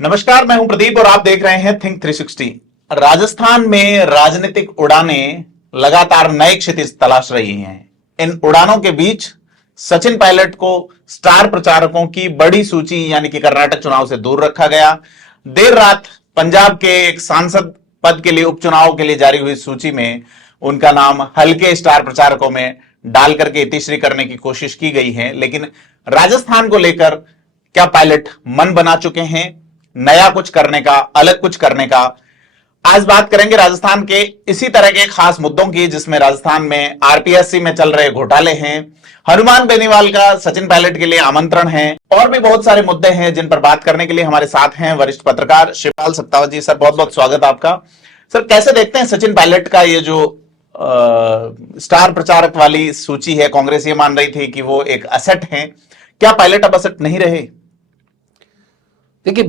नमस्कार, मैं हूं प्रदीप और आप देख रहे हैं थिंक 360। राजस्थान में राजनीतिक उड़ानें लगातार नए क्षितिज तलाश रही हैं। इन उड़ानों के बीच सचिन पायलट को स्टार प्रचारकों की बड़ी सूची यानी कि कर्नाटक चुनाव से दूर रखा गया। देर रात पंजाब के एक सांसद पद के लिए उपचुनाव के लिए जारी हुई सूची में उनका नाम हल्के स्टार प्रचारकों में डाल करके इतिश्री करने की कोशिश की गई है। लेकिन राजस्थान को लेकर क्या पायलट मन बना चुके हैं नया कुछ करने का, अलग कुछ करने का? आज बात करेंगे राजस्थान के इसी तरह के खास मुद्दों की जिसमें राजस्थान में आरपीएससी में चल रहे घोटाले हैं, हनुमान बेनीवाल का सचिन पायलट के लिए आमंत्रण है और भी बहुत सारे मुद्दे हैं जिन पर बात करने के लिए हमारे साथ हैं वरिष्ठ पत्रकार शिवपाल सत्तावत जी। सर, बहुत बहुत स्वागत आपका। सर, कैसे देखते हैं सचिन पायलट का ये जो स्टार प्रचारक वाली सूची है? कांग्रेस ये मान रही थी कि वो एक असेट है, क्या पायलट अब असेट नहीं रहे? देखिए,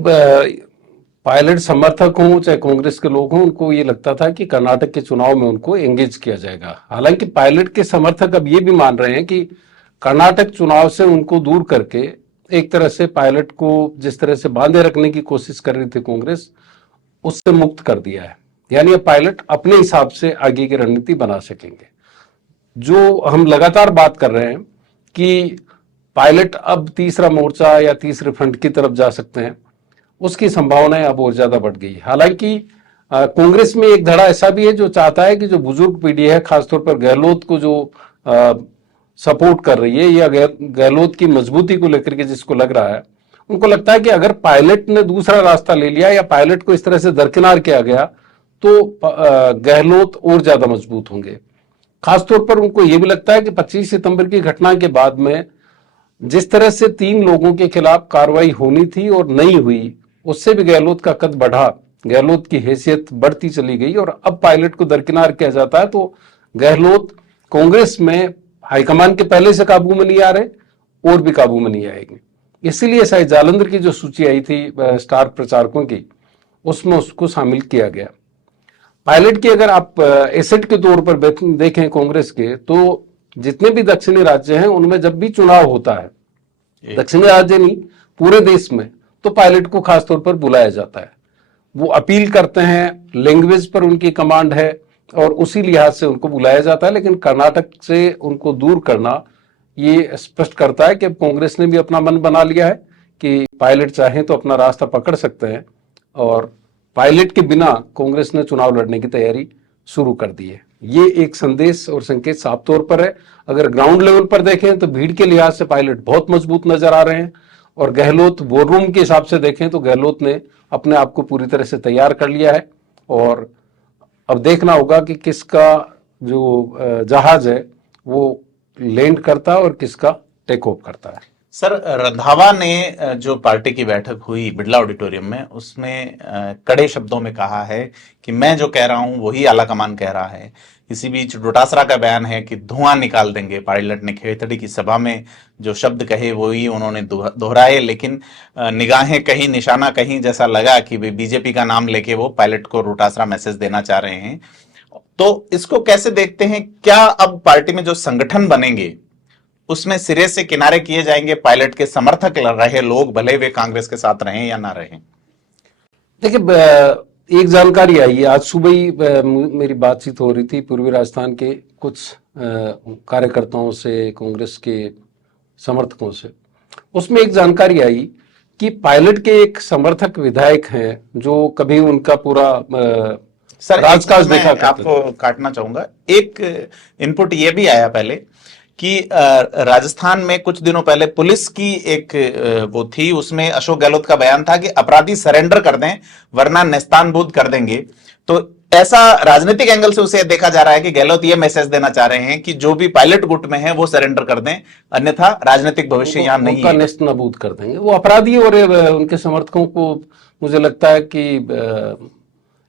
पायलट समर्थक हों चाहे कांग्रेस के लोग हों, उनको ये लगता था कि कर्नाटक के चुनाव में उनको एंगेज किया जाएगा। हालांकि पायलट के समर्थक अब ये भी मान रहे हैं कि कर्नाटक चुनाव से उनको दूर करके एक तरह से पायलट को जिस तरह से बांधे रखने की कोशिश कर रही थी कांग्रेस, उससे मुक्त कर दिया है। यानी अब पायलट अपने हिसाब से आगे की रणनीति बना सकेंगे। जो हम लगातार बात कर रहे हैं कि पायलट अब तीसरा मोर्चा या तीसरे फ्रंट की तरफ जा सकते हैं, उसकी संभावनाएं अब और ज्यादा बढ़ गई। हालांकि कांग्रेस में एक धड़ा ऐसा भी है जो चाहता है कि जो बुजुर्ग पीढ़ी है, खासतौर पर गहलोत को जो सपोर्ट कर रही है या गहलोत की मजबूती को लेकर के जिसको लग रहा है, उनको लगता है कि अगर पायलट ने दूसरा रास्ता ले लिया या पायलट को इस तरह से दरकिनार किया गया तो गहलोत और ज्यादा मजबूत होंगे। खासतौर पर उनको यह भी लगता है कि 25 सितंबर की घटना के बाद में जिस तरह से 3 लोगों के खिलाफ कार्रवाई होनी थी और नहीं हुई, उससे भी गहलोत का कद बढ़ा, गहलोत की हैसियत बढ़ती चली गई और अब पायलट को दरकिनार किया जाता है तो गहलोत कांग्रेस में हाईकमान के पहले से काबू में नहीं आ रहे और भी काबू में नहीं आएंगे। इसीलिए शायद जालंधर की जो सूची आई थी स्टार प्रचारकों की, उसमें उसको शामिल किया गया। पायलट की अगर आप एसेट के तौर पर देखें कांग्रेस के, तो जितने भी दक्षिणी राज्य हैं उनमें जब भी चुनाव होता है, दक्षिणी राज्य नहीं पूरे देश में, तो पायलट को खासतौर पर बुलाया जाता है। वो अपील करते हैं, लैंग्वेज पर उनकी कमांड है और उसी लिहाज से उनको बुलाया जाता है। लेकिन कर्नाटक से उनको दूर करना ये स्पष्ट करता है कि अब कांग्रेस ने भी अपना मन बना लिया है कि पायलट चाहें तो अपना रास्ता पकड़ सकते हैं और पायलट के बिना कांग्रेस ने चुनाव लड़ने की तैयारी शुरू कर दी है। ये एक संदेश और संकेत साफ तौर पर है। अगर ग्राउंड लेवल पर देखें तो भीड़ के लिहाज से पायलट बहुत मजबूत नजर आ रहे हैं और गहलोत वॉर रूम के हिसाब से देखें तो गहलोत ने अपने आप को पूरी तरह से तैयार कर लिया है और अब देखना होगा कि किसका जो जहाज है वो लैंड करता है और किसका टेक ऑफ करता है। सर, रंधावा ने जो पार्टी की बैठक हुई बिरला ऑडिटोरियम में, उसमें कड़े शब्दों में कहा है कि मैं जो कह रहा हूं वही आला कमान कह रहा है। इसी बीच डोटासरा का बयान है कि धुआं निकाल देंगे। पायलट ने खेतड़ी की सभा में जो शब्द कहे वही उन्होंने दोहराए, लेकिन निगाहें कहीं निशाना कहीं जैसा लगा कि बीजेपी का नाम लेके वो पायलट को डोटासरा मैसेज देना चाह रहे हैं। तो इसको कैसे देखते हैं? क्या अब पार्टी में जो संगठन बनेंगे उसमें सिरे से किनारे किए जाएंगे पायलट के समर्थक रहे लोग, भले वे कांग्रेस के साथ रहें या ना रहें? देखिए, एक जानकारी आई है, आज सुबह ही मेरी बातचीत हो रही थी पूर्वी राजस्थान के कुछ कार्यकर्ताओं से, कांग्रेस के समर्थकों से। उसमें एक जानकारी आई कि पायलट के एक समर्थक विधायक हैं जो कभी उनका पूरा सर राजकाज देखा। आपको काटना चाहूंगा, एक इनपुट ये भी आया पहले कि राजस्थान में कुछ दिनों पहले पुलिस की एक वो थी, उसमें अशोक गहलोत का बयान था कि अपराधी सरेंडर कर दें वरना नेस्तानबूद कर देंगे। तो ऐसा राजनीतिक एंगल से उसे देखा जा रहा है कि गहलोत ये मैसेज देना चाह रहे हैं कि जो भी पायलट गुट में है वो सरेंडर कर दें, अन्यथा राजनीतिक भविष्य यहां नहीं है, नेस्तनाबूद कर देंगे वो अपराधी। और उनके समर्थकों को मुझे लगता है कि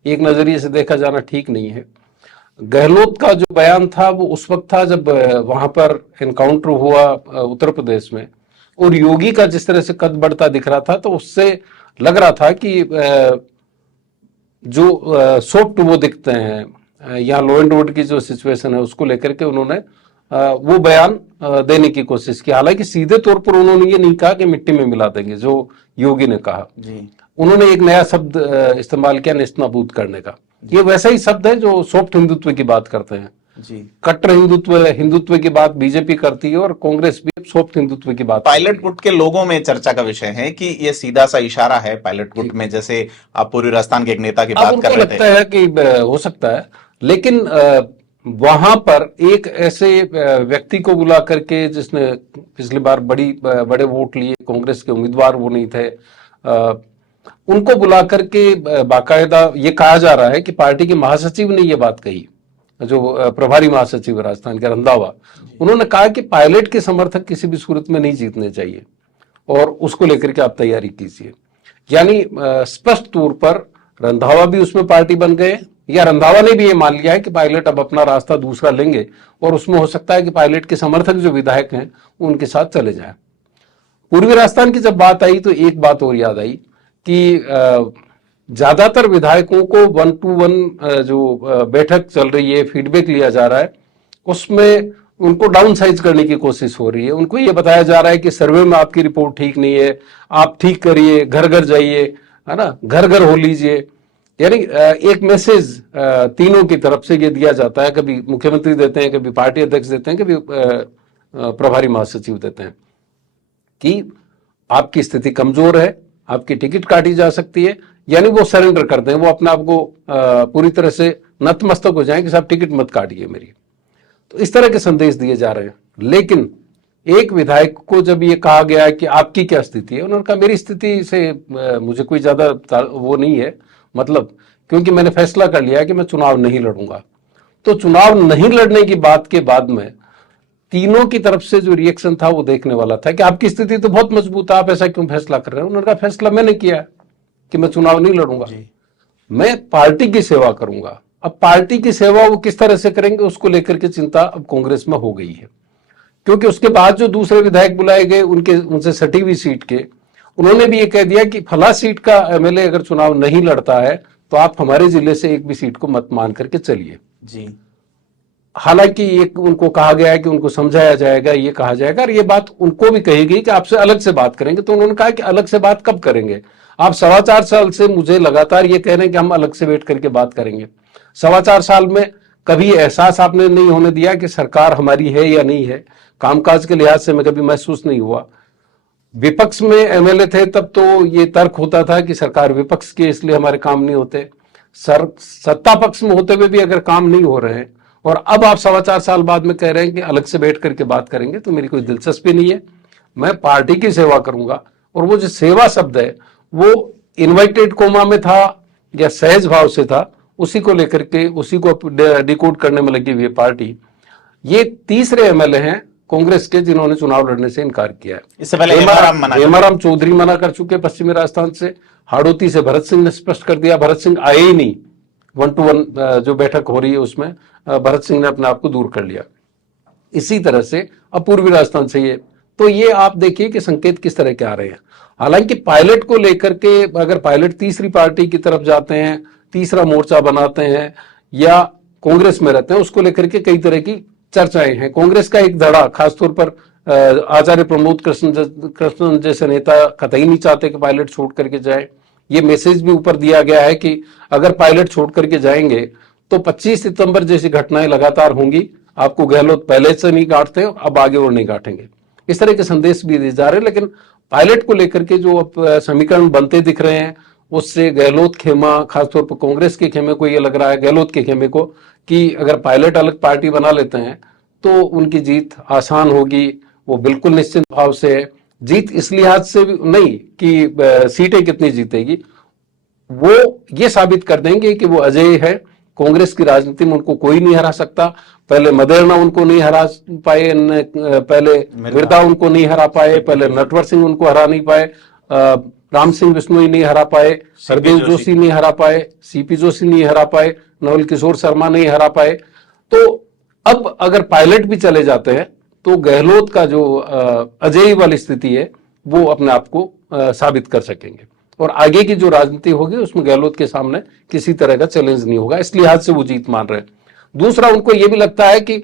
एक नजरिए से देखा जाना ठीक नहीं है। गहलोत का जो बयान था वो उस वक्त था जब वहां पर एनकाउंटर हुआ उत्तर प्रदेश में और योगी का जिस तरह से कद बढ़ता दिख रहा था, तो उससे लग रहा था कि जो सॉफ्ट वो दिखते हैं या लॉ एंड ऑर्डर की जो सिचुएशन है उसको लेकर के उन्होंने वो बयान देने की कोशिश की। हालांकि सीधे तौर पर उन्होंने ये नहीं कहा कि मिट्टी में मिला देंगे जो योगी ने कहा जी। उन्होंने एक नया शब्द इस्तेमाल किया, नेस्तनाबूद करने का। ये वैसा ही शब्द है जो सॉफ्ट हिंदुत्व की बात करते हैं। जी। कट्टर हिंदुत्व की बात बीजेपी करती है और कांग्रेस भी सॉफ्ट हिंदुत्व की बात पायलट करती है। गुट के लोगों में चर्चा का विषय है कि ये सीधा सा इशारा है पायलट गुट में, जैसे आप पूर्वी राजस्थान के एक नेता की अब बात कर उनको रहे लगता थे। है कि हो सकता है, लेकिन वहां पर एक ऐसे व्यक्ति को बुला करके जिसने पिछली बार बड़े वोट लिए, कांग्रेस के उम्मीदवार वो नहीं थे, उनको बुला करके बाकायदा ये कहा जा रहा है कि पार्टी के महासचिव ने ये बात कही, जो प्रभारी महासचिव राजस्थान के रंधावा, उन्होंने कहा कि पायलट के समर्थक किसी भी सूरत में नहीं जीतने चाहिए और उसको लेकर के आप तैयारी कीजिए। यानी स्पष्ट तौर पर रंधावा भी उसमें पार्टी बन गए, या रंधावा ने भी ये मान लिया है कि पायलट अब अपना रास्ता दूसरा लेंगे और उसमें हो सकता है कि पायलट के समर्थक जो विधायक हैं उनके साथ चले जाएं। पूर्वी राजस्थान की जब बात आई तो एक बात और याद आई कि ज्यादातर विधायकों को 1-to-1 जो बैठक चल रही है, फीडबैक लिया जा रहा है, उसमें उनको डाउन साइज करने की कोशिश हो रही है। उनको ये बताया जा रहा है कि सर्वे में आपकी रिपोर्ट ठीक नहीं है, आप ठीक करिए, घर घर जाइए, है ना, घर घर हो लीजिए। यानी एक मैसेज तीनों की तरफ से ये दिया जाता है, कभी मुख्यमंत्री देते हैं, कभी पार्टी अध्यक्ष देते हैं, कभी प्रभारी महासचिव देते हैं कि आपकी स्थिति कमजोर है, आपकी टिकट काटी जा सकती है। यानी वो सरेंडर करते हैं, वो अपने आप को पूरी तरह से नतमस्तक हो जाए कि साहब टिकट मत काटिए मेरी। तो इस तरह के संदेश दिए जा रहे हैं। लेकिन एक विधायक को जब ये कहा गया है कि आपकी क्या स्थिति है, उन्होंने कहा मेरी स्थिति से मुझे कोई ज्यादा वो नहीं है, मतलब क्योंकि मैंने फैसला कर लिया है कि मैं चुनाव नहीं लड़ूंगा। तो चुनाव नहीं लड़ने की बात के बाद में तीनों की तरफ से जो रिएक्शन था वो देखने वाला था कि आपकी स्थिति तो बहुत मजबूत है, आप ऐसा क्यों फैसला कर रहे हैं। उन्होंने कहा फैसला मैंने किया है कि मैं चुनाव नहीं लड़ूंगा, मैं पार्टी की सेवा करूंगा। अब पार्टी की सेवा वो किस तरह से करेंगे उसको लेकर के चिंता अब कांग्रेस में हो गई है, क्योंकि उसके बाद जो दूसरे विधायक बुलाए गए उनसे सटी हुई सीट के, उन्होंने भी ये कह दिया कि फला सीट का एमएलए अगर चुनाव नहीं लड़ता है तो आप हमारे जिले से एक भी सीट को मत मान करके चलिए। जी। हालांकि ये उनको कहा गया है कि उनको समझाया जाएगा, ये कहा जाएगा, और ये बात उनको भी कही गई कि आपसे अलग से बात करेंगे। तो उन्होंने कहा कि अलग से बात कब करेंगे, आप 4.25 साल से मुझे लगातार ये कह रहे हैं कि हम अलग से बैठ करके बात करेंगे। 4.25 साल में कभी एहसास आपने नहीं होने दिया कि सरकार हमारी है या नहीं है, कामकाज के लिहाज से मैं कभी महसूस नहीं हुआ। विपक्ष में एमएलए थे तब तो ये तर्क होता था कि सरकार विपक्ष की इसलिए हमारे काम नहीं होते, सत्ता पक्ष में होते हुए भी अगर काम नहीं हो रहे हैं, और अब आप 4.25 साल बाद में कह रहे हैं कि अलग से बैठ करके बात करेंगे, तो मेरी कोई दिलचस्पी नहीं है, मैं पार्टी की सेवा करूंगा। और वो जो सेवा शब्द है वो इन्वाइटेड कोमा में था या सहज भाव से था, उसी को लेकर के उसी को डिकोड करने में लगी हुई है पार्टी। ये तीसरे एमएलए हैं कांग्रेस के जिन्होंने चुनाव लड़ने से इनकार किया है। इससे पहले हेमाराम चौधरी मना कर चुके पश्चिमी राजस्थान से, हाड़ौती से भरत सिंह ने स्पष्ट कर दिया, भरत सिंह आए ही नहीं, 1-to-1 जो बैठक हो रही है उसमें भरत सिंह ने अपने आप को दूर कर लिया। इसी तरह से अब पूर्वी राजस्थान से ये आप देखिए कि संकेत किस तरह के आ रहे हैं। हालांकि पायलट को लेकर के अगर पायलट तीसरी पार्टी की तरफ जाते हैं, तीसरा मोर्चा बनाते हैं या कांग्रेस में रहते हैं, उसको लेकर के कई तरह की चर्चाएं हैं। कांग्रेस का एक धड़ा, खासतौर पर आचार्य प्रमोद कृष्णन जैसे नेता कतई नहीं चाहते कि पायलट छोड़ करके जाए। ये मैसेज भी ऊपर दिया गया है कि अगर पायलट छोड़ करके जाएंगे तो 25 सितंबर जैसी घटनाएं लगातार होंगी, आपको गहलोत पहले से नहीं काटते, अब आगे और नहीं काटेंगे। इस तरह के संदेश भी दिए जा रहे हैं। लेकिन पायलट को लेकर के जो अब समीकरण बनते दिख रहे हैं, उससे गहलोत खेमा, खासतौर पर कांग्रेस के खेमे को ये लग रहा है, गहलोत के खेमे को, कि अगर पायलट अलग पार्टी बना लेते हैं तो उनकी जीत आसान होगी। वो बिल्कुल निश्चित भाव से है। जीत इस लिहाज से भी नहीं कि सीटें कितनी जीतेगी, वो ये साबित कर देंगे कि वो अजय है। कांग्रेस की राजनीति में उनको कोई नहीं हरा सकता। पहले मदेरणा उनको नहीं हरा पाए, पहले मिर्दा उनको नहीं हरा पाए, पहले नटवर सिंह उनको हरा नहीं पाए, राम सिंह बिश्नोई नहीं हरा पाए, हरदेव जोशी नहीं हरा पाए, सीपी जोशी नहीं हरा पाए, नवल किशोर शर्मा नहीं हरा पाए। तो अब अगर पायलट भी चले जाते हैं तो गहलोत का जो अजयी वाली स्थिति है वो अपने आप को साबित कर सकेंगे, और आगे की जो राजनीति होगी उसमें गहलोत के सामने किसी तरह का चैलेंज नहीं होगा। इस लिहाज से वो जीत मान रहे हैं। दूसरा, उनको ये भी लगता है कि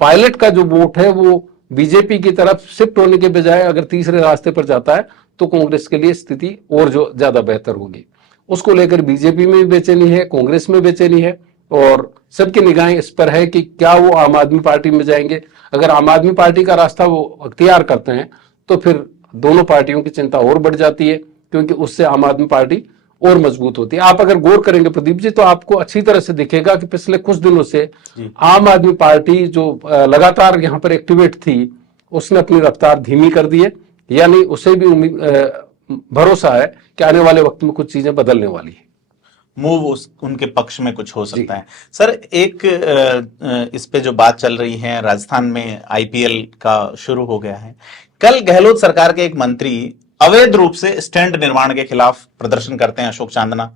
पायलट का जो वोट है वो बीजेपी की तरफ शिफ्ट होने के बजाय अगर तीसरे रास्ते पर जाता है तो कांग्रेस के लिए स्थिति और जो ज्यादा बेहतर होगी। उसको लेकर बीजेपी में भी बेचैनी है, कांग्रेस में बेचैनी है, और सबकी निगाहें इस पर है कि क्या वो आम आदमी पार्टी में जाएंगे। अगर आम आदमी पार्टी का रास्ता वो अख्तियार करते हैं तो फिर दोनों पार्टियों की चिंता और बढ़ जाती है, क्योंकि उससे आम आदमी पार्टी और मजबूत होती है। आप अगर गौर करेंगे प्रदीप जी तो आपको अच्छी तरह से दिखेगा कि पिछले कुछ दिनों से आम आदमी पार्टी जो लगातार यहां पर एक्टिवेट थी, उसने अपनी रफ्तार धीमी कर दी है। यानी उसे भी भरोसा है कि आने वाले वक्त में कुछ चीजें बदलने वाली है। मूव उनके पक्ष में कुछ हो सकता है। सर, एक इस पे जो बात चल रही है, राजस्थान में आईपीएल का शुरू हो गया है। कल गहलोत सरकार के एक मंत्री अवैध रूप से स्टैंड निर्माण के खिलाफ प्रदर्शन करते हैं, अशोक चांदना।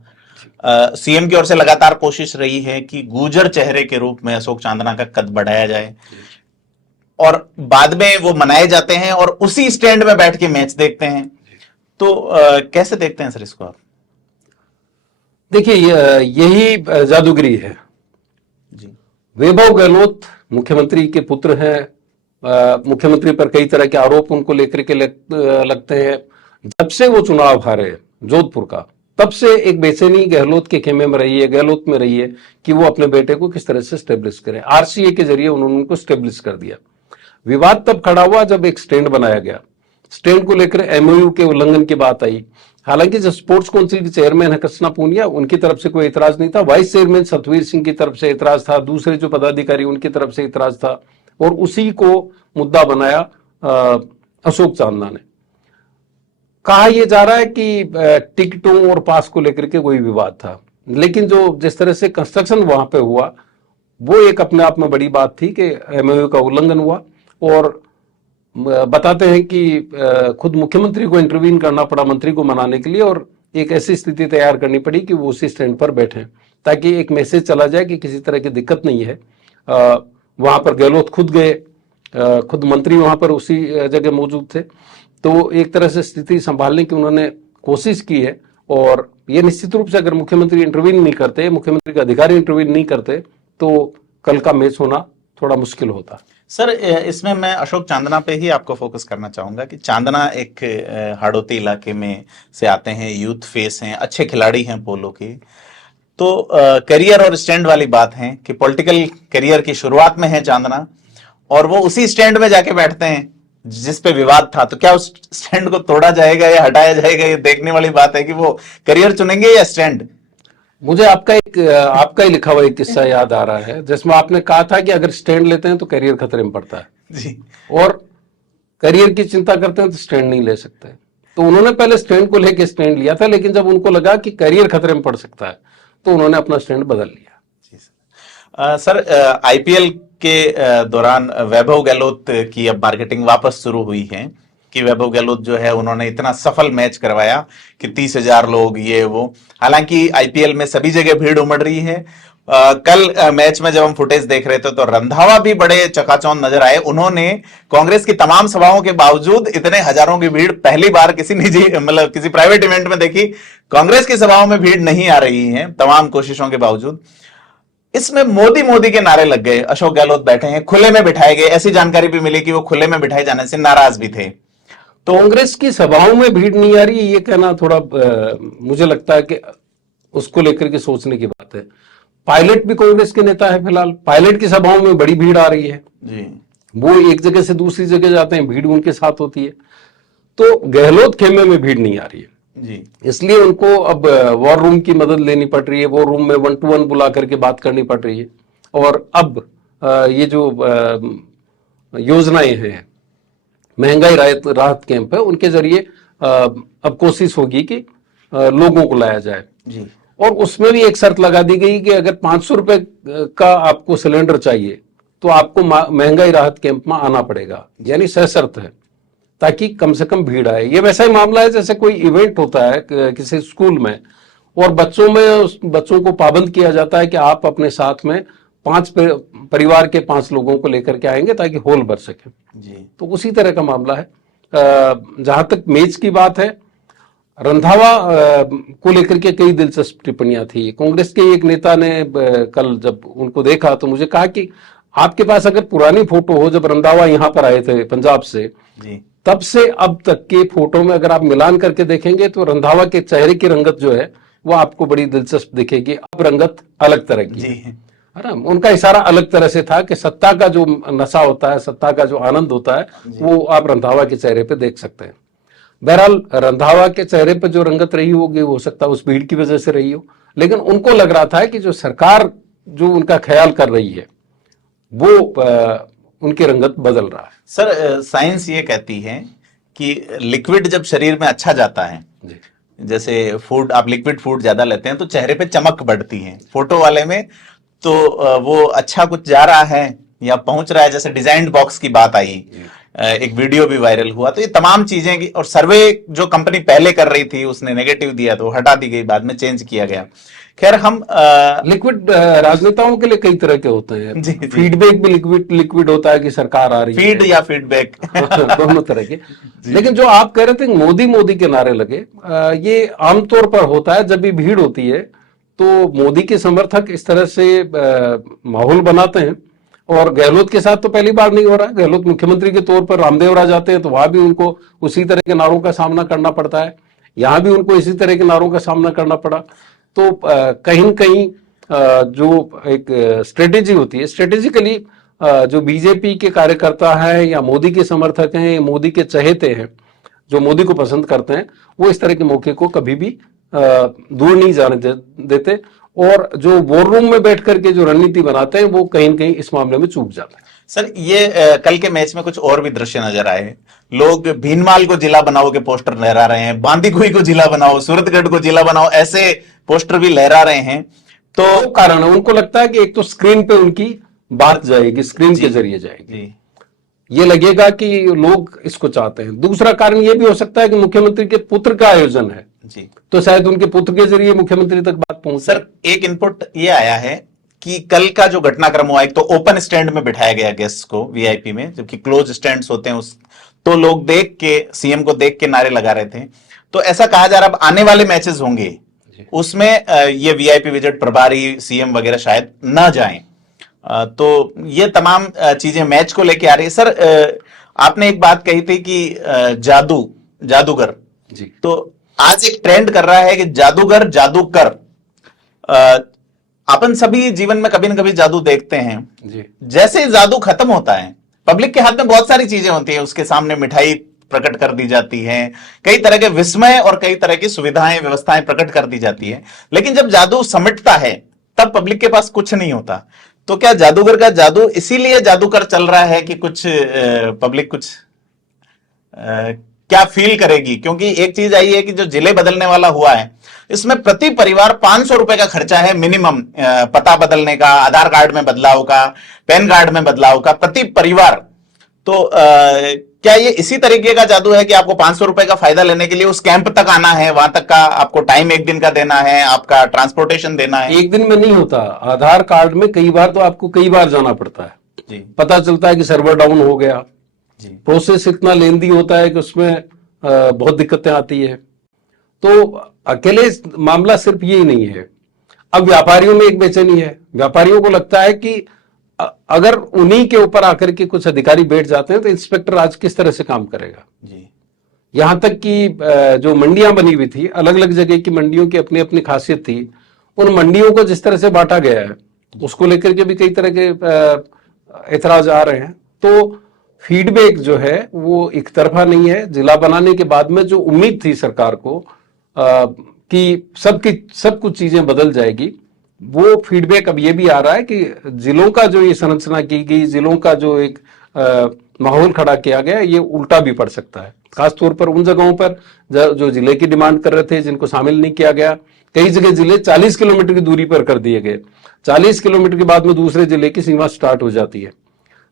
सीएम की ओर से लगातार कोशिश रही है कि गुजर चेहरे के रूप में अशोक चांदना का कद बढ़ाया जाए, और बाद में वो मनाए जाते हैं और उसी स्टैंड में बैठ के मैच देखते हैं। तो कैसे देखते हैं सर इसको आप? देखिए, यही जादूगरी है जी। वैभव गहलोत मुख्यमंत्री के पुत्र हैं। मुख्यमंत्री पर कई तरह के आरोप उनको लेकर के लगते हैं। जब से वो चुनाव हारे जोधपुर का, तब से एक बेचैनी गहलोत के खेमे में रही है, गहलोत में रही है कि वो अपने बेटे को किस तरह से स्टेब्लिश करें। आरसीए के जरिए उन्होंने उनको स्टेब्लिश कर दिया। विवाद तब खड़ा हुआ जब एक स्टैंड बनाया गया। स्टैंड को लेकर एमओयू के उल्लंघन की बात आई। हालांकि जो स्पोर्ट्स काउंसिल के चेयरमैन है कृष्णा पूनिया, उनकी तरफ से कोई इतराज नहीं था। वाइस चेयरमैन सतवीर सिंह की तरफ से इतराज था, दूसरे जो पदाधिकारी उनकी तरफ से इतराज था, और उसी को मुद्दा बनाया अशोक चांदना ने। कहा यह जा रहा है कि टिकटों और पास को लेकर के कोई विवाद था, लेकिन जो जिस तरह से कंस्ट्रक्शन वहां पे हुआ वो एक अपने आप में बड़ी बात थी कि एमओयू का उल्लंघन हुआ। और बताते हैं कि खुद मुख्यमंत्री को इंटरवीन करना पड़ा मंत्री को मनाने के लिए, और एक ऐसी स्थिति तैयार करनी पड़ी कि वो उसी स्टैंड पर बैठे, ताकि एक मैसेज चला जाए कि किसी तरह की दिक्कत नहीं है। वहां पर गहलोत खुद गए, खुद मंत्री वहां पर उसी जगह मौजूद थे। तो एक तरह से स्थिति संभालने की उन्होंने कोशिश की है। और ये निश्चित रूप से अगर मुख्यमंत्री इंटरवीन नहीं करते, मुख्यमंत्री के अधिकारी इंटरवीन नहीं करते, तो कल का मैच होना थोड़ा मुश्किल होता। सर, इसमें मैं अशोक चांदना पे ही आपको फोकस करना चाहूंगा कि चांदना एक हाड़ौती इलाके में से आते हैं, यूथ फेस हैं, अच्छे खिलाड़ी हैं पोलो के। तो करियर और स्टैंड वाली बात है कि पॉलिटिकल करियर की शुरुआत में है चांदना, और वो उसी स्टैंड में जाके बैठते हैं जिस पे विवाद था। तो क्या उस स्टैंड को तोड़ा जाएगा या हटाया जाएगा, ये देखने वाली बात है कि वो करियर चुनेंगे या स्टैंड। मुझे आपका ही लिखा हुआ एक किस्सा याद आ रहा है, जिसमें आपने कहा था कि अगर स्टैंड लेते हैं तो करियर खतरे में पड़ता है जी, और करियर की चिंता करते हैं तो स्टैंड नहीं ले सकते। तो उन्होंने पहले स्टैंड को लेकर स्टैंड लिया था, लेकिन जब उनको लगा कि करियर खतरे में पड़ सकता है तो उन्होंने अपना स्टैंड बदल लिया। जी सर, आईपीएल के दौरान वैभव गहलोत की अब मार्केटिंग वापस शुरू हुई है कि वैभव गहलोत जो है उन्होंने इतना सफल मैच करवाया कि 30,000 लोग, ये वो। हालांकि आईपीएल में सभी जगह भीड़ उमड़ रही है। कल मैच में जब हम फुटेज देख रहे थे तो रंधावा भी बड़े चकाचौंध नजर आए। उन्होंने कांग्रेस की तमाम सभाओं के बावजूद इतने हजारों की भीड़ पहली बार किसी निजी मतलब किसी प्राइवेट इवेंट में देखी। कांग्रेस की सभाओं में भीड़ नहीं आ रही है तमाम कोशिशों के बावजूद। इसमें मोदी मोदी के नारे लग गए। अशोक गहलोत बैठे हैं, खुले में बिठाए गए। ऐसी जानकारी भी मिली कि वो खुले में बिठाए जाने से नाराज भी थे। तो कांग्रेस की सभाओं में भीड़ नहीं आ रही, ये कहना थोड़ा मुझे लगता है कि उसको लेकर के सोचने की बात है। पायलट भी कांग्रेस के नेता है फिलहाल, पायलट की सभाओं में बड़ी भीड़ आ रही है जी। वो एक जगह से दूसरी जगह जाते हैं, भीड़ उनके साथ होती है। तो गहलोत खेमे में भीड़ नहीं आ रही है जी, इसलिए उनको अब वॉर रूम की मदद लेनी पड़ रही है। वॉर रूम में 1 to 1 बुला करके बात करनी पड़ रही है। और अब ये जो योजनाएं हैं, महंगाई राहत कैंप है, उनके जरिए अब कोशिश होगी कि लोगों को लाया जाए जी। और उसमें भी एक शर्त लगा दी गई कि अगर 500 रुपए का आपको सिलेंडर चाहिए तो आपको महंगाई राहत कैंप में आना पड़ेगा, यानी सशर्त है, ताकि कम से कम भीड़ आए। ये वैसा ही मामला है जैसे कोई इवेंट होता है किसी स्कूल में और बच्चों को पाबंद किया जाता है कि आप अपने साथ में 5 परिवार के 5 लोगों को लेकर के आएंगे ताकि हॉल भर सके जी। तो उसी तरह का मामला है। जहां तक मैच की बात है, रंधावा को लेकर के कई दिलचस्प टिप्पणियां थी। कांग्रेस के एक नेता ने कल जब उनको देखा तो मुझे कहा कि आपके पास अगर पुरानी फोटो हो, जब रंधावा यहाँ पर आए थे पंजाब से, जी तब से अब तक के फोटो में अगर आप मिलान करके देखेंगे तो रंधावा के चेहरे की रंगत जो है वो आपको बड़ी दिलचस्प दिखेगी। अब रंगत अलग तरह की जी है ना। उनका इशारा अलग तरह से था कि सत्ता का जो नशा होता है, सत्ता का जो आनंद होता है, वो आप रंधावा के चेहरे पे देख सकते हैं। बहरहाल रंधावा के चेहरे पर जो रंगत रही होगी हो सकता है उस भीड़ की वजह से रही हो, लेकिन उनको लग रहा था कि जो सरकार जो उनका ख्याल कर रही है वो उनकी रंगत बदल रहा है। सर, साइंस ये कहती है कि लिक्विड जब शरीर में अच्छा जाता है, जी जैसे फूड, आप लिक्विड फूड ज्यादा लेते हैं तो चेहरे पे चमक बढ़ती है। फोटो वाले में तो वो अच्छा कुछ जा रहा है या पहुंच रहा है, जैसे डिजाइन्ड बॉक्स की बात आई, एक वीडियो भी वायरल हुआ। तो ये तमाम चीजें की, और सर्वे जो कंपनी पहले कर रही थी उसने नेगेटिव दिया तो हटा दी गई, बाद में चेंज किया गया। खैर, हम लिक्विड राजनेताओं के लिए कई तरह के होते हैं। जी, जी। फीडबैक भी लिक्विड होता है कि सरकार आ रही फीड है, या फीडबैक दोनों तरह के। लेकिन जो आप कह रहे थे मोदी मोदी के नारे लगे, ये आमतौर पर होता है जब भी भीड़ होती है तो मोदी के समर्थक इस तरह से माहौल बनाते हैं। और गहलोत के साथ तो पहली बार नहीं हो रहा है। गहलोत मुख्यमंत्री के तौर पर रामदेव आ जाते हैं तो वहां भी उनको उसी तरह के नारों का सामना करना पड़ता है, यहां भी उनको इसी तरह के नारों का सामना करना पड़ा। तो कहीं न कहीं जो एक स्ट्रेटेजी होती है, स्ट्रेटेजिकली जो बीजेपी के कार्यकर्ता हैं या मोदी के समर्थक हैं या मोदी के चहेते हैं जो मोदी को पसंद करते हैं, वो इस तरह के मौके को कभी भी दूर नहीं जाने देते। और जो वॉर रूम में बैठ करके जो रणनीति बनाते हैं वो कहीं न कहीं इस मामले में चूक जाते हैं। सर, ये कल के मैच में कुछ और भी दृश्य नजर आए। लोग भीनमाल को जिला बनाओ के पोस्टर लहरा रहे हैं, बांदीकुई को जिला बनाओ, सूरतगढ़ को जिला बनाओ, ऐसे पोस्टर भी लहरा रहे हैं। तो कारण है, उनको लगता है कि एक तो स्क्रीन पे उनकी बात जाएगी, स्क्रीन के जरिए जाएगी, जी ये लगेगा कि लोग इसको चाहते हैं। दूसरा कारण ये भी हो सकता है कि मुख्यमंत्री के पुत्र का आयोजन है, जी तो शायद उनके पुत्र के जरिए मुख्यमंत्री तक बात पहुंच। सर, एक इनपुट ये आया है कि कल का जो घटनाक्रम हुआ, एक तो ओपन स्टैंड में बिठाया गया गेस्ट को वीआईपी में, जबकि क्लोज स्टैंड्स होते हैं उस, तो लोग देख के, सीएम को देख के नारे लगा रहे थे। तो ऐसा कहा जा रहा अब आने वाले मैचेस होंगे उसमें ये वीआईपी विजिट प्रभारी सीएम वगैरह शायद ना जाएं। तो ये तमाम चीजें मैच को लेके आ रही है। सर, आपने एक बात कही थी कि जादूगर जी, तो आज एक ट्रेंड कर रहा है कि जादूगर जादूकर। अपन सभी जीवन में कभी न कभी जादू देखते हैं। जी, जैसे जादू खत्म होता है, पब्लिक के हाथ में बहुत सारी चीजें होती हैं, उसके सामने मिठाई प्रकट कर दी जाती है, कई तरह के विस्मय और कई तरह की सुविधाएं व्यवस्थाएं प्रकट कर दी जाती है, लेकिन जब जादू समिटता है तब पब्लिक के पास कुछ नहीं होता। तो क्या जादूगर का जादू इसीलिए जादूगर चल रहा है कि कुछ पब्लिक कुछ क्या फील करेगी? क्योंकि एक चीज आई है कि जो जिले बदलने वाला हुआ है, इसमें प्रति परिवार 500 रुपए का खर्चा है मिनिमम, पता बदलने का, आधार कार्ड में बदलाव का, पैन कार्ड में बदलाव का, प्रति परिवार। तो क्या ये इसी तरीके का जादू है कि आपको 500 रुपए का फायदा लेने के लिए उस कैंप तक आना है, वहां तक का आपको टाइम एक दिन का देना है, आपका ट्रांसपोर्टेशन देना है? एक दिन में नहीं होता। आधार कार्ड में कई बार तो आपको कई बार जाना पड़ता है। जी पता चलता है कि सर्वर डाउन हो गया, जी प्रोसेस इतना लेंदी होता है कि उसमें बहुत दिक्कतें आती है। तो अकेले मामला सिर्फ यही नहीं है। अब व्यापारियों में एक बेचैनी है। व्यापारियों को लगता है कि अगर उन्हीं के ऊपर आकर के कुछ अधिकारी बैठ जाते हैं तो इंस्पेक्टर आज किस तरह से काम करेगा। जी यहां तक कि जो मंडियां बनी हुई थी, अलग अलग जगह की मंडियों की अपनी अपनी खासियत थी, उन मंडियों को जिस तरह से बांटा गया है उसको लेकर के भी कई तरह के एतराज आ रहे हैं। तो फीडबैक जो है वो एक तरफा नहीं है। जिला बनाने के बाद में जो उम्मीद थी सरकार को कि सब कुछ चीजें बदल जाएगी, वो फीडबैक अब ये भी आ रहा है कि जिलों का जो ये संरचना की गई, जिलों का जो एक माहौल खड़ा किया गया, ये उल्टा भी पड़ सकता है। खासतौर पर उन जगहों पर जो जिले की डिमांड कर रहे थे जिनको शामिल नहीं किया गया। कई जगह जिले 40 किलोमीटर की दूरी पर कर दिए गए। 40 किलोमीटर के बाद में दूसरे जिले की सीमा स्टार्ट हो जाती है।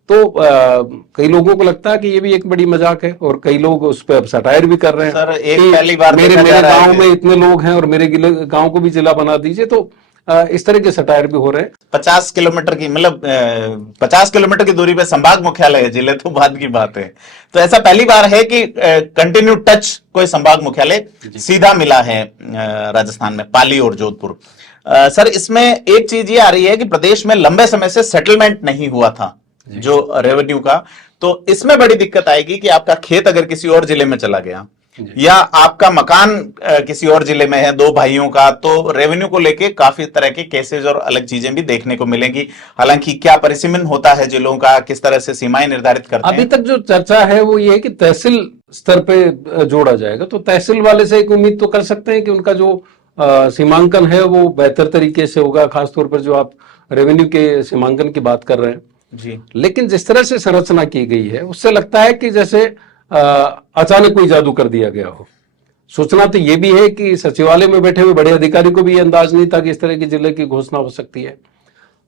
तो कई लोगों को लगता है कि ये भी एक बड़ी मजाक है और कई लोग उस पर सटायर भी कर रहे हैं। सर, एक पहली बार मेरे गांव में इतने लोग हैं और मेरे गांव को भी जिला बना दीजिए। तो इस तरह के सटायर भी हो रहे हैं। 50 किलोमीटर की, मतलब 50 किलोमीटर की दूरी पे संभाग मुख्यालय है, जिले तो बाद की बात है। तो ऐसा पहली बार है कि कंटिन्यू टच कोई संभाग मुख्यालय सीधा मिला है राजस्थान में, पाली और जोधपुर। सर इसमें एक चीज ये आ रही है कि प्रदेश में लंबे समय से सेटलमेंट नहीं हुआ था जो रेवेन्यू का, तो इसमें बड़ी दिक्कत आएगी कि आपका खेत अगर किसी और जिले में चला गया या आपका मकान किसी और जिले में है, दो भाइयों का, तो रेवेन्यू को लेके काफी तरह के केसेस और अलग चीजें भी देखने को मिलेंगी। हालांकि क्या परिसीमन होता है जिलों का, किस तरह से सीमाएं निर्धारित करते हैं, अभी तक जो चर्चा है वो ये है कि तहसील स्तर पे जोड़ा जाएगा, तो तहसील वाले से एक उम्मीद तो कर सकते हैं कि उनका जो सीमांकन है वो बेहतर तरीके से होगा, खासतौर पर जो आप रेवेन्यू के सीमांकन की बात कर रहे हैं जी। लेकिन जिस तरह से संरचना की गई है उससे लगता है कि जैसे अचानक कोई जादू कर दिया गया हो। सूचना तो ये भी है कि सचिवालय में बैठे हुए बड़े अधिकारी को भी अंदाज नहीं था कि इस तरह की जिले की घोषणा हो सकती है।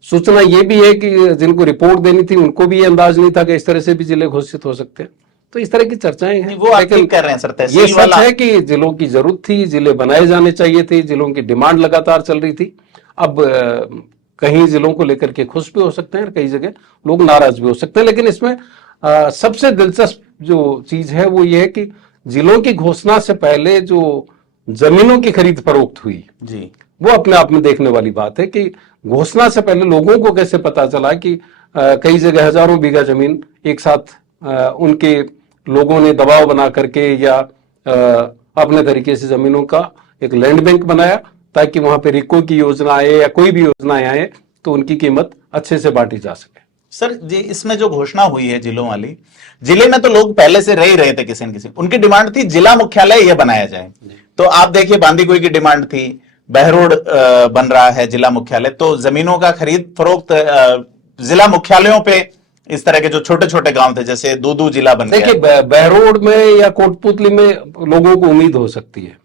सूचना ये भी है कि जिनको रिपोर्ट देनी थी उनको भी ये अंदाज नहीं था कि इस तरह से भी जिले घोषित हो सकते हैं। तो इस तरह की चर्चाएं हैं। वो आप ठीक कर रहे हैं सर, ये तहसील सच वाला है कि जिलों की जरूरत थी, जिले बनाए जाने चाहिए थे, जिलों की डिमांड लगातार चल रही थी। अब कहीं जिलों को लेकर के खुश भी हो सकते हैं, कई जगह लोग नाराज भी हो सकते हैं, लेकिन इसमें सबसे दिलचस्प जो चीज है वो ये है कि जिलों की घोषणा से पहले जो जमीनों की खरीद फरोख्त हुई जी, वो अपने आप में देखने वाली बात है कि घोषणा से पहले लोगों को कैसे पता चला कि कई जगह हजारों बीघा जमीन एक साथ उनके लोगों ने दबाव बना करके या अपने तरीके से जमीनों का एक लैंड बैंक बनाया ताकि वहां पे रिको की योजना आए या कोई भी योजनाएं आए तो उनकी कीमत अच्छे से बांटी जा सके। सर जी इसमें जो घोषणा हुई है जिलों वाली, जिले में तो लोग पहले से रह ही रहे थे, किसी न किसी उनकी डिमांड थी जिला मुख्यालय यह बनाया जाए। तो आप देखिए बांदीकुई की डिमांड थी, बहरोड बन रहा है जिला मुख्यालय, तो जमीनों का खरीद फरोख्त जिला मुख्यालयों पे इस तरह के जो छोटे छोटे गांव थे जैसे दूदू जिला बन गया। देखिए बहरोड में या कोटपुतली में लोगों को उम्मीद हो सकती है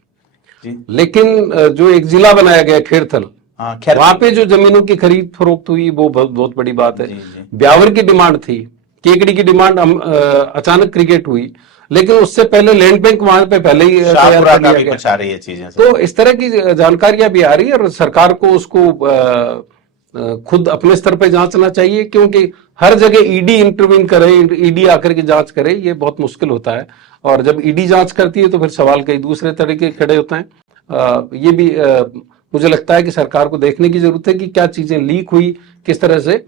जी। लेकिन जो एक जिला बनाया गया खेरथल, हाँ, खैर वहां पे जो जमीनों की खरीद फरोख्त हुई वो बहुत बहुत बड़ी बात है। जी, जी। ब्यावर की डिमांड थी, केकड़ी की डिमांड अचानक क्रिकेट हुई, लेकिन उससे पहले लैंड बैंक वहां पे पहले ही तैयार शाहपुरा कर का लिया भी गया। कुछ आ रही है चीजें सर। तो इस तरह की जानकारियां भी आ रही है और सरकार को उसको खुद अपने स्तर पे जांचना चाहिए, क्योंकि हर जगह ईडी इंटरवीन करे, ईडी आकर के जांच करे, ये बहुत मुश्किल होता है। और जब ईडी जांच करती है तो फिर सवाल कई दूसरे तरह के खड़े होते हैं। ये भी मुझे लगता है कि सरकार को देखने की जरूरत है कि क्या चीजें लीक हुई, किस तरह से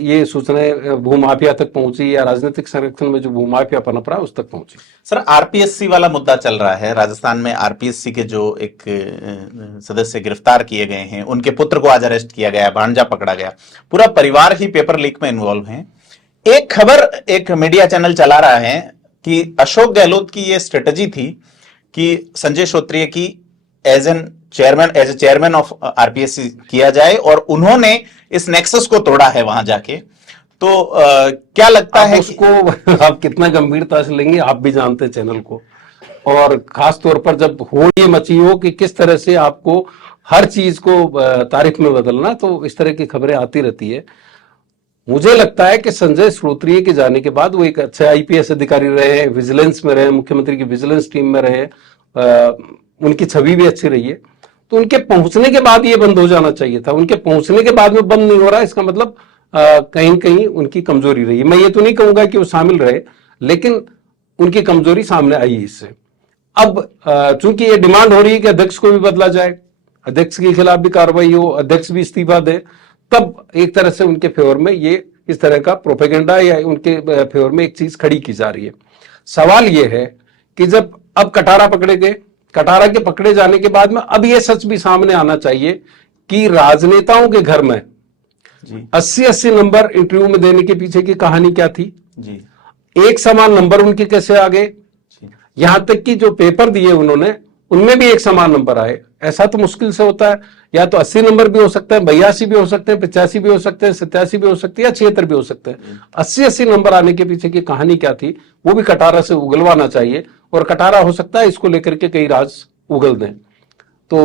ये सूचनाएं भूमाफिया तक पहुंची या राजनीतिक संरक्षण में जो भूमाफिया पनप रहा है उस तक पहुंची। सर आरपीएससी वाला मुद्दा चल रहा है राजस्थान में। आरपीएससी के जो एक सदस्य गिरफ्तार किए गए हैं, उनके पुत्र को आज अरेस्ट किया गया, भांजा पकड़ा गया, पूरा परिवार ही पेपर लीक में इन्वॉल्व है। एक खबर एक मीडिया चैनल चला रहा है कि अशोक गहलोत की यह स्ट्रेटजी थी कि संजय श्रोत्रिय की as a chairman of RPSC किया जाए, और उन्होंने इस नेक्सस को तोड़ा है वहां जाके। तो क्या लगता है उसको आप कितना गंभीरता से लेंगे, आप भी जानते हैं चैनल को, और खास तौर पर जब हो ये मची हो कि किस तरह से आपको हर चीज को तारीफ में बदलना, तो इस तरह की खबरें आती रहती है। मुझे लगता है कि संजय श्रोत्रिय के जाने के बाद वो एक अच्छे आईपीएस अधिकारी रहे, विजिलेंस में रहे, मुख्यमंत्री की विजिलेंस टीम में रहे, उनकी छवि भी अच्छी रही है। तो उनके पहुंचने के बाद ये बंद हो जाना चाहिए था। उनके पहुंचने के बाद में बंद नहीं हो रहा, इसका मतलब कहीं कहीं उनकी कमजोरी रही है। मैं ये तो नहीं कहूंगा कि वो शामिल रहे, लेकिन उनकी कमजोरी सामने आई इससे। अब चूंकि ये डिमांड हो रही है कि अध्यक्ष को भी बदला जाए, अध्यक्ष के खिलाफ भी कार्रवाई हो, अध्यक्ष भी इस्तीफा दे, तब एक तरह से उनके फेवर में ये इस तरह का प्रोपेगेंडा या उनके फेवर में एक चीज खड़ी की जा रही है। सवाल ये है कि जब अब कटारा पकड़े गए, कटारा के पकड़े जाने के बाद में अब ये सच भी सामने आना चाहिए कि राजनेताओं के घर में 80-80 नंबर इंटरव्यू में देने के पीछे की कहानी क्या थी जी। एक समान नंबर उनके कैसे आ गए, यहां तक कि जो पेपर दिए उन्होंने उनमें भी एक समान नंबर आए। ऐसा तो मुश्किल से होता है। या तो 80 नंबर भी हो सकते हैं, 82 भी हो सकते हैं, 85 भी हो सकते हैं, 87 भी हो सकते हैं, या 76 भी हो सकते हैं। 80-80 नंबर आने के पीछे की कहानी क्या थी वो भी कटारा से उगलवाना चाहिए, और कटारा हो सकता है इसको लेकर के कई राज उगल दें। तो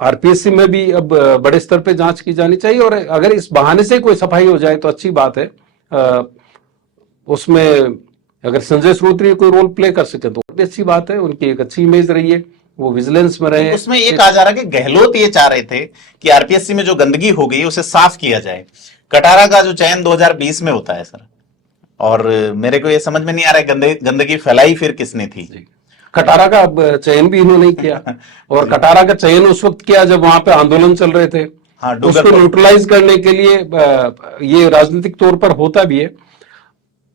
आरपीएससी में भी अब बड़े स्तर पे जांच की जानी चाहिए, और अगर इस बहाने से कोई सफाई हो जाए तो अच्छी बात है। उसमें अगर संजय श्रोत्रिय कोई रोल प्ले कर सके तो भी अच्छी बात है, उनकी एक अच्छी इमेज रही है, वो विजिलेंस में रहे। उसमें ये कहा जा रहा है कि गहलोत ये चाह रहे थे कि आरपीएससी में जो गंदगी हो गई उसे साफ किया जाए। कटारा का जो चयन 2020 में होता है सर, और मेरे को ये समझ में नहीं आ रहा है गंदगी फैलाई फिर किसने थी। खटारा का चयन भी इन्होंने नहीं किया, और खटारा का चयन उस वक्त किया जब वहां पे आंदोलन चल रहे थे। हाँ, उसको न्यूट्रलाइज करने के लिए ये राजनीतिक तौर पर होता भी है।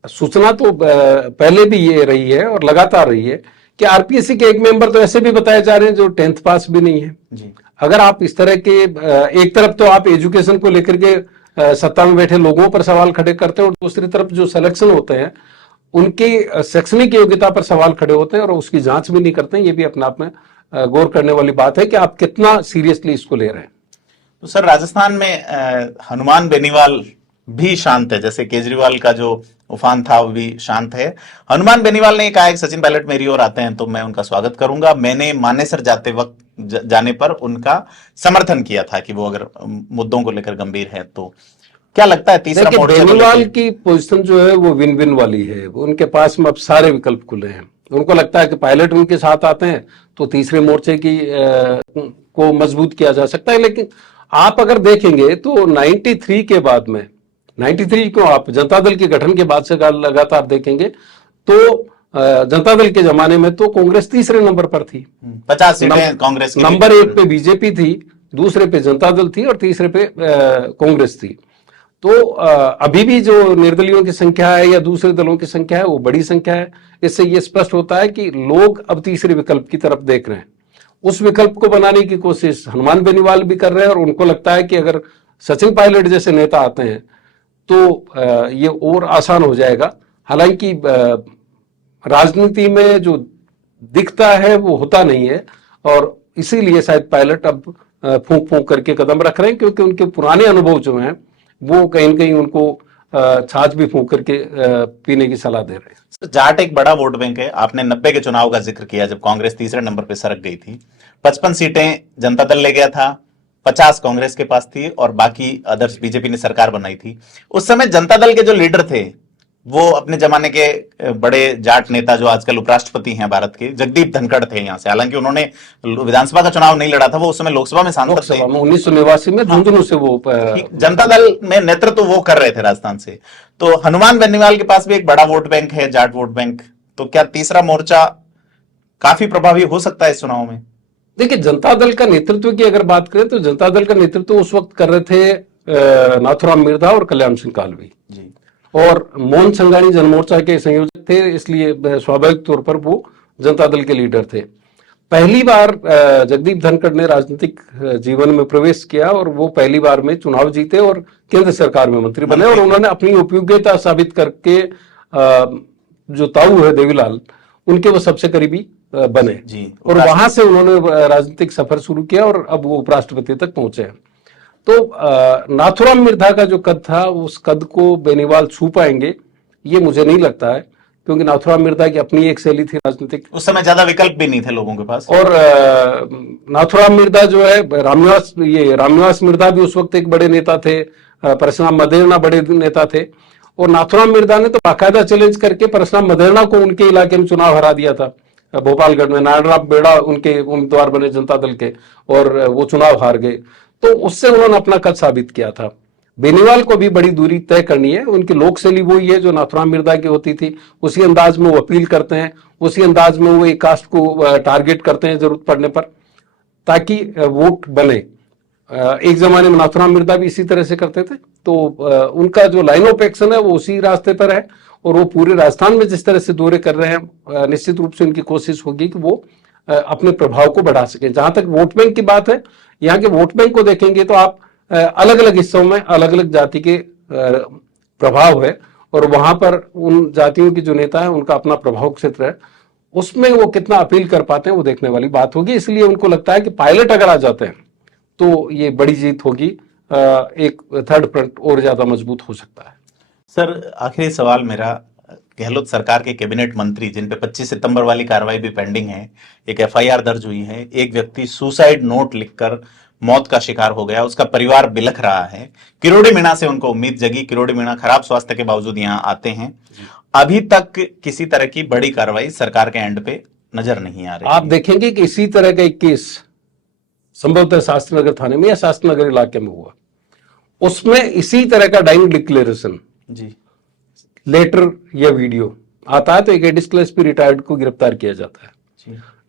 सूचना तो पहले भी ये रही है और लगातार रही है कि आरपीएससी के एक मेंबर तो ऐसे भी बताए जा रहे हैं जो 10th पास भी नहीं है जी। अगर आप इस तरह के एक तरफ तो आप एजुकेशन को लेकर के सत्ता में बैठे लोगों पर सवाल खड़े करते हैं, और दूसरी तरफ जो सिलेक्शन होते हैं उनकी शैक्षणिक योग्यता पर सवाल खड़े होते हैं और उसकी जांच भी नहीं करते हैं। ये भी अपने आप में गौर करने वाली बात है कि आप कितना सीरियसली इसको ले रहे हैं। तो सर, राजस्थान में हनुमान बेनीवाल भी शांत है, जैसे केजरीवाल का जो उफान था वो भी शांत है। हनुमान बेनीवाल ने कहा है कि सचिन पायलट मेरी ओर आते हैं तो मैं उनका स्वागत करूंगा। मैंने मानेसर जाते वक्त जाने पर उनका समर्थन किया था कि वो अगर मुद्दों को लेकर गंभीर है तो। क्या लगता है तीसरा मोर्चा? बेनीवाल की पोजीशन जो है वो विन विन वाली है। उनके पास में अब सारे विकल्प खुले हैं। उनको लगता है कि पायलट उनके साथ आते हैं तो तीसरे मोर्चे की को मजबूत किया जा सकता है। लेकिन आप अगर देखेंगे तो 93 के बाद में, 93 को आप जनता दल के गठन के बाद से लगातार देखेंगे तो जनता दल के जमाने में तो कांग्रेस तीसरे नंबर पर थी। 50 सीटें कांग्रेस की। नंबर 1 पे बीजेपी थी, दूसरे पे जनता दल थी और तीसरे पे कांग्रेस थी। तो अभी भी जो निर्दलियों की संख्या है या दूसरे दलों की संख्या है वो बड़ी संख्या है। इससे ये स्पष्ट होता है कि लोग अब तीसरे विकल्प की तरफ देख रहे हैं। उस विकल्प को बनाने की कोशिश हनुमान बेनीवाल भी कर रहे हैं और उनको लगता है कि अगर सचिन पायलट जैसे नेता आते हैं तो ये और आसान हो जाएगा। हालांकि राजनीति में जो दिखता है वो होता नहीं है और इसीलिए शायद पायलट अब फूंक फूंक करके कदम रख रहे हैं, क्योंकि उनके पुराने अनुभव जो हैं वो कहीं न कहीं उनको छाछ भी फूंक करके पीने की सलाह दे रहे हैं। जाट एक बड़ा वोट बैंक है। आपने 90 के चुनाव का जिक्र किया जब कांग्रेस तीसरे नंबर पर सरक गई थी। 55 सीटें जनता दल ले गया था, 50 कांग्रेस के पास थी और बाकी अदर्स बीजेपी ने सरकार बनाई थी। उस समय जनता दल के जो लीडर थे वो अपने जमाने के बड़े जाट नेता जो आजकल उपराष्ट्रपति हैं भारत के, जगदीप धनखड़ थे यहां से। हालांकि उन्होंने विधानसभा का चुनाव नहीं लड़ा था, वो उस समय लोकसभा में सांसद थे। 1989 में झुंझुनू से वो जनता दल में नेतृत्व वो कर रहे थे राजस्थान से। तो हनुमान बेनीवाल के पास भी एक बड़ा वोट बैंक है, जाट वोट बैंक। तो क्या तीसरा मोर्चा काफी प्रभावी हो सकता है इस चुनाव में? देखिए, जनता दल का नेतृत्व की अगर बात करें तो जनता दल का नेतृत्व उस वक्त कर रहे थे नाथुराम मिर्धा और कल्याण सिंह कालवी जी, और मोहन संगानी जनमोर्चा के संयोजक थे, इसलिए स्वाभाविक तौर पर वो जनता दल के लीडर थे। पहली बार जगदीप धनखड़ ने राजनीतिक जीवन में प्रवेश किया और वो पहली बार में चुनाव जीते और केंद्र सरकार में मंत्री बने और उन्होंने अपनी उपयोगिता साबित करके जो ताऊ है देवीलाल, उनके वो सबसे करीबी बने जी, और वहां से उन्होंने राजनीतिक सफर शुरू किया और अब वो उपराष्ट्रपति तक पहुंचे हैं। तो नाथुराम मिर्धा का जो कद था उस कद को बेनीवाल छू पाएंगे ये मुझे नहीं लगता है, क्योंकि नाथुराम मिर्धा की अपनी एक शैली थी राजनीतिक। उस समय ज्यादा विकल्प भी नहीं थे लोगों के पास। और नाथुराम मिर्धा जो है, रामनिवास मिर्धा भी उस वक्त एक बड़े नेता थे, परशुराम मदेरणा बड़े नेता थे, और नाथुराम मिर्धा ने तो बाकायदा चैलेंज करके परशुराम मदेरणा को उनके इलाके में चुनाव हरा दिया था। भोपालगढ़ में नारायणराव बेड़ा उनके उम्मीदवार बने जनता दल के और वो चुनाव हार गए। तो उससे उन्होंने अपना कद साबित किया था। बेनीवाल को भी बड़ी दूरी तय करनी है। उनकी लोक शैली वही है जो नाथुराम मिर्धा की होती थी। उसी अंदाज में वो अपील करते हैं, उसी अंदाज में वो एक कास्ट को टारगेट करते हैं जरूरत पड़ने पर, ताकि वोट बने। एक जमाने में नाथुराम मिर्धा भी इसी तरह से करते थे। तो उनका जो लाइन ऑफ एक्शन है वो उसी रास्ते पर है और वो पूरे राजस्थान में जिस तरह से दौरे कर रहे हैं, निश्चित रूप से उनकी कोशिश होगी कि वो अपने प्रभाव को बढ़ा सकें। जहां तक वोट बैंक की बात है, यहाँ के वोट बैंक को देखेंगे तो आप अलग अलग हिस्सों में अलग अलग जाति के प्रभाव है और वहां पर उन जातियों की जो नेता है उनका अपना प्रभाव क्षेत्र है, उसमें वो कितना अपील कर पाते हैं वो देखने वाली बात होगी। इसलिए उनको लगता है कि पायलट अगर आ जाते हैं तो ये बड़ी जीत होगी, एक थर्ड फ्रंट और ज्यादा मजबूत हो सकता है। सर, आखिरी सवाल मेरा, गहलोत सरकार के कैबिनेट मंत्री जिन पे 25 सितंबर वाली कार्रवाई भी पेंडिंग है, एक एफआईआर दर्ज हुई है, एक व्यक्ति सुसाइड नोट लिखकर मौत का शिकार हो गया, उसका परिवार बिलख रहा है। किरोड़ी मीणा से उनको उम्मीद जगी, किरोड़ी मीणा खराब स्वास्थ्य के बावजूद यहाँ आते हैं। अभी तक किसी तरह की बड़ी कार्रवाई सरकार के एंड पे नजर नहीं आ रही। आप देखेंगे कि इसी तरह का एक केस संभवतः शास्त्री नगर थाने में या शास्त्री नगर इलाके में हुआ, उसमें इसी तरह का डाइंग डिक्लेरेशन जी, लेटर या वीडियो आता है तो एक एडिशनल एसपी रिटायर्ड को गिरफ्तार किया जाता है।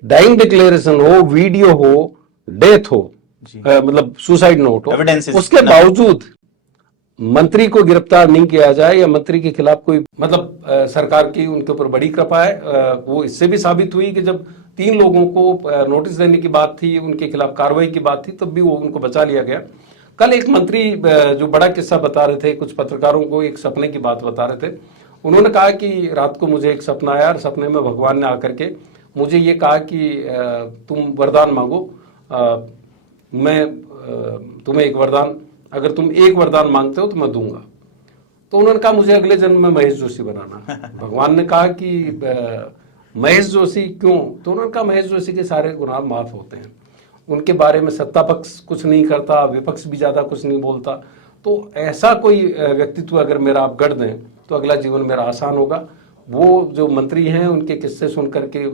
डाइंग डिक्लेरेशन हो, वीडियो हो, डेथ हो, मतलब सुसाइड नोट हो, Evidence is उसके nothing. बावजूद मंत्री को गिरफ्तार नहीं किया जाए या मंत्री के खिलाफ कोई मतलब सरकार की उनके ऊपर बड़ी कृपा है। वो इससे भी साबित हुई कि जब 3 लोगों को नोटिस देने की बात थी, उनके खिलाफ कार्रवाई की बात थी, तब भी वो उनको बचा लिया गया। कल एक मंत्री जो बड़ा किस्सा बता रहे थे, कुछ पत्रकारों को एक सपने की बात बता रहे थे। उन्होंने कहा कि रात को मुझे एक सपना आया और सपने में भगवान ने आकर के मुझे ये कहा कि तुम वरदान मांगो, मैं तुम्हें एक वरदान, अगर तुम एक वरदान मांगते हो तो मैं दूंगा। तो उन्होंने कहा मुझे अगले जन्म में महेश जोशी बनाना। भगवान ने कहा कि महेश जोशी क्यों? तो उन्होंने कहा महेश जोशी के सारे गुनाह माफ होते हैं, उनके बारे में सत्ता पक्ष कुछ नहीं करता, विपक्ष भी ज्यादा कुछ नहीं बोलता। तो ऐसा कोई व्यक्तित्व अगर मेरा आप गढ़ दें तो अगला जीवन मेरा आसान होगा। वो जो मंत्री हैं उनके किस्से सुन करके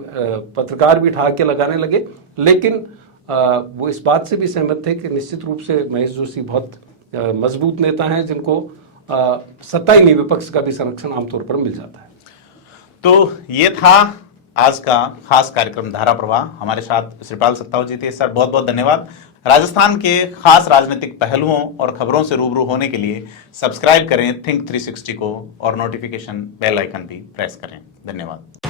पत्रकार भी ठहाके लगाने लगे, लेकिन वो इस बात से भी सहमत थे कि निश्चित रूप से महेश जोशी बहुत मजबूत नेता हैं जिनको सत्ता ही नहीं विपक्ष का भी संरक्षण आमतौर पर मिल जाता है। तो ये था आज का खास कार्यक्रम धारा प्रवाह। हमारे साथ श्रीपाल सत्ताव जी थे। सर बहुत बहुत धन्यवाद। राजस्थान के खास राजनीतिक पहलुओं और खबरों से रूबरू होने के लिए सब्सक्राइब करें थिंक 360 को और नोटिफिकेशन बेल आइकन भी प्रेस करें। धन्यवाद।